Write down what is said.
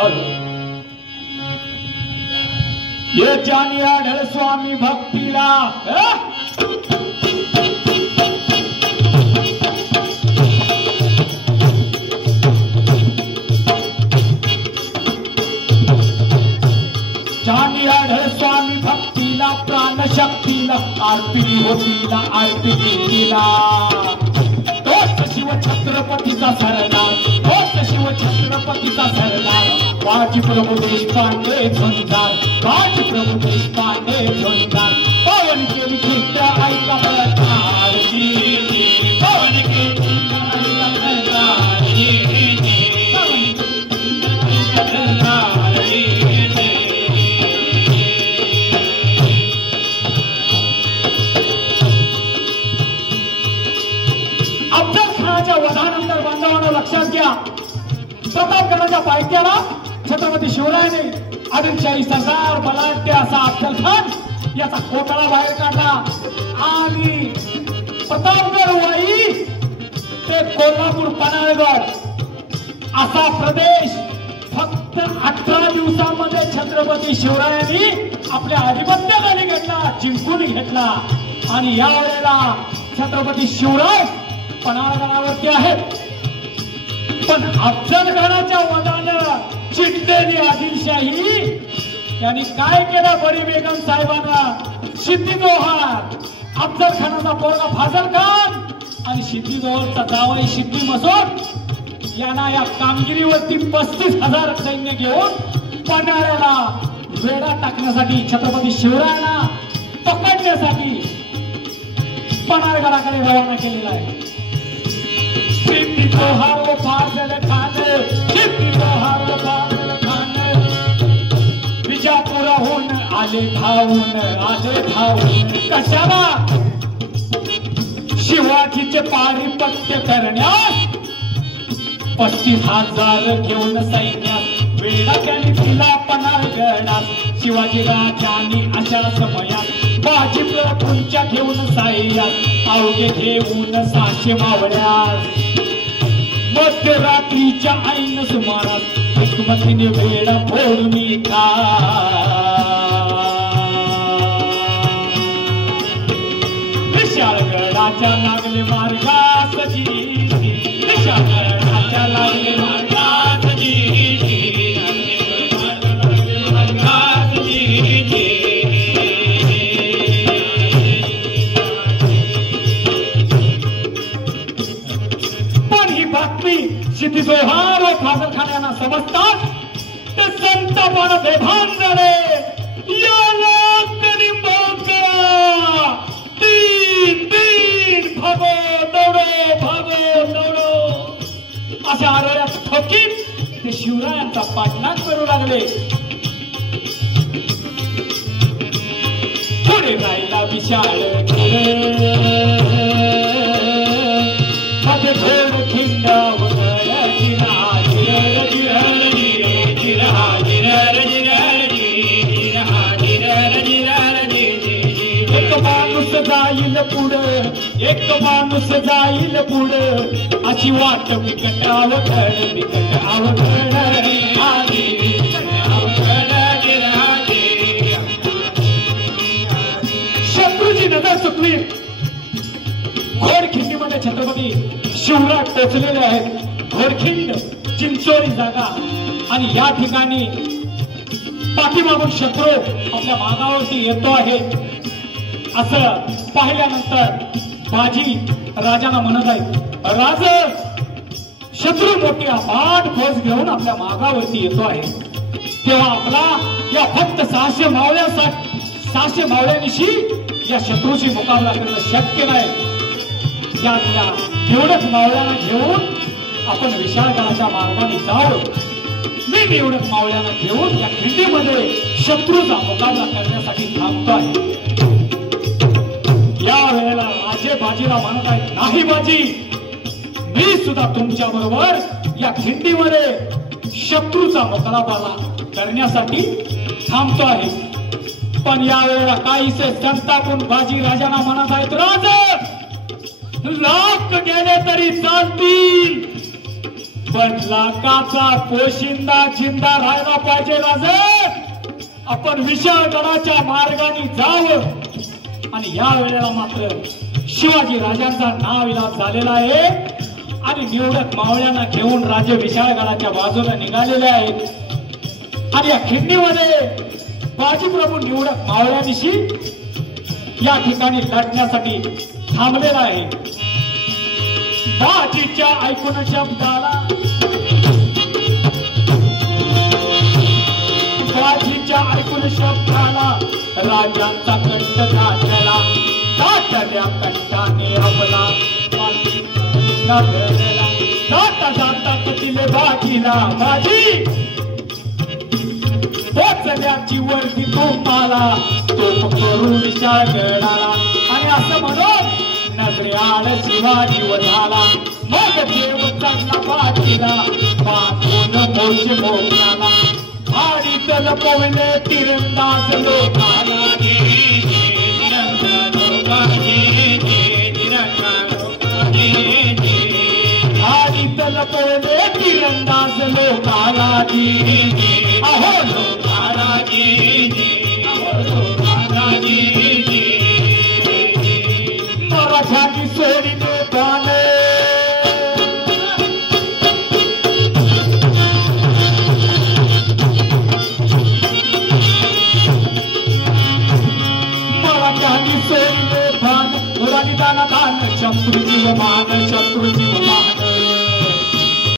Hello, ये जानी आढळ स्वामी भक्तीला जानी आढळ स्वामी भक्तीला प्राण शक्तीला आरती होतीला आरती केलीला तोच शिव छत्रपतीचा सरदार, तोच शिव छत्रपतीचा सरदार बाजी प्रभू देशपांडे झुंजार, बाजी प्रभू देशपांडे झुंजार पवन केली खिंड ऐका प्रकार पवन केली खिंड ऐका प्रकार वधानंतर बांधवांना लक्षात घ्या, प्रतापगडाच्या पायथ्याला छत्रपती शिवरायाने आदिलशाही सरदार बलाढ्य असा अफजल खान याचा कोटळा बाहेर काढला आणि प्रतापगड वाई ते कोल्हापूर पन्हाळगड असा प्रदेश फक्त 18 दिवसांमध्ये छत्रपती शिवरायांनी आपल्या आधिपत्याखाली घेतला, जिंकून घेतला. आणि या वेळेला छत्रपती शिवराय पन्हाळगडावरती आहेत, पण अफजलखानाच्या वधानं चिडलेली आदिलशाही त्यांनी काय केलं? बरी बेगम साहेबांना सिद्धी जोहर, अफजलखानाचा पोरगा फाजल खान आणि सिद्धी जोहरचा जावई सिद्धी मसूद यांना या कामगिरीवरती 35,000 सैन्य घेऊन पन्हाळ्याला वेढा टाकण्यासाठी, छत्रपती शिवरायांना पकडण्यासाठी पन्हाळगडाकडे रवाना केलेला आहे. सिद्धी जोहर व फाजल खान, सिद्धी जोहर व फाजल खान विजापुराहून आले धावून कशाला? शिवाजीचे पारिपत्य करण्यास 35,000 घेऊन सैन्यात वेढा त्यांनी दिला पन्हाळगडास. शिवाजी राजांनी अशा समयात बाजी प्रभूंच्या घेऊन साह्यात अवघे घेऊन 600 मावळ्यास मध्यरात्रीच्या ऐन सुमारास हिकमतीने वेढा फोडून विशाळगडाच्या लागले मार्गास विशाळगडाच्या लागले मार्गास सिद्धी जोहर व फाजल खान यांना समजतात ते संतापानं बेभान झाले. याला कधी बघा तीन भागो दौडो अशा आरोळ्यात ठोकीत ते शिवरायांचा पाठलाग करू लागले. पुढे राहिला विशाळ मध्ये घोड खिंडावर एक माणूस जाईल पुढं अशी वाट विकट अवघड शत्रूची नजर चुकली. घोडखिंडीमध्ये छत्रपती शिवराय पोचलेले आहेत. घोडखिंड चिंचोरी जागा आणि या ठिकाणी पाठीमागून शत्रू आपल्या मागावरती येतो आहे असं पाहिल्यानंतर बाजी राजांना म्हणत आहेत, राज शत्रू मोठी अफाट फौज घेऊन आपल्या मागावरती येतो आहे. तेव्हा आपला या फक्त 600 मावळ्यांशी या शत्रूशी मुकाबला करणं शक्य नाही. यातल्या निवडक मावळ्यांना घेऊन आपण विशाळगडाच्या मार्गाने जाऊ. मी निवडक मावळ्यांना घेऊन या खिंडीमध्ये शत्रूचा मुकाबला करण्यासाठी थांबतो आहे. या वेळेला राजे बाजीला म्हणत आहेत, नाही बाजी, मी सुद्धा तुमच्या बरोबर या खिंडीमध्ये शत्रूचा मुकाबला करण्यासाठी थांबतो आहे. पण या वेळेला काहीसे संतापून बाजी राजांना म्हणत आहेत, राज लाख गेले तरी चालतील पण लाखाचा पोशिंदा जिंदा राहायला पाहिजे राजे. आपण विशाळगडाच्या मार्गाने जावं. आणि या वेळेला मात्र शिवाजी राजांचा नाविलाज झालेला आहे आणि निवडक मावळ्यांना घेऊन राजे विशाळगडाच्या बाजूला निघालेले आहेत. आणि या खिंडीमध्ये बाजीप्रभू निवडक मावळ्यांशी या ठिकाणी लढण्यासाठी थांबलेला आहे. बाजीच्या ऐकून शब्दाला बाजीच्या ऐकून शब्दाला राजांचा कंठ गाठला. गाठल्या कंठाने आपला जाता जाता कथिले बाजीला बाजी पोचल्याची वरती तुम्हाला तो करू विशाळगडाला. आणि असं म्हणून नजरे आड शिवाजी वधाला. मग देव चढला बाजीला बाजून मोर्चे मोकळाला. आणि तल पवले तिरंदाज लोकाला. आणि तल पवले तिरंदाज लोकाला.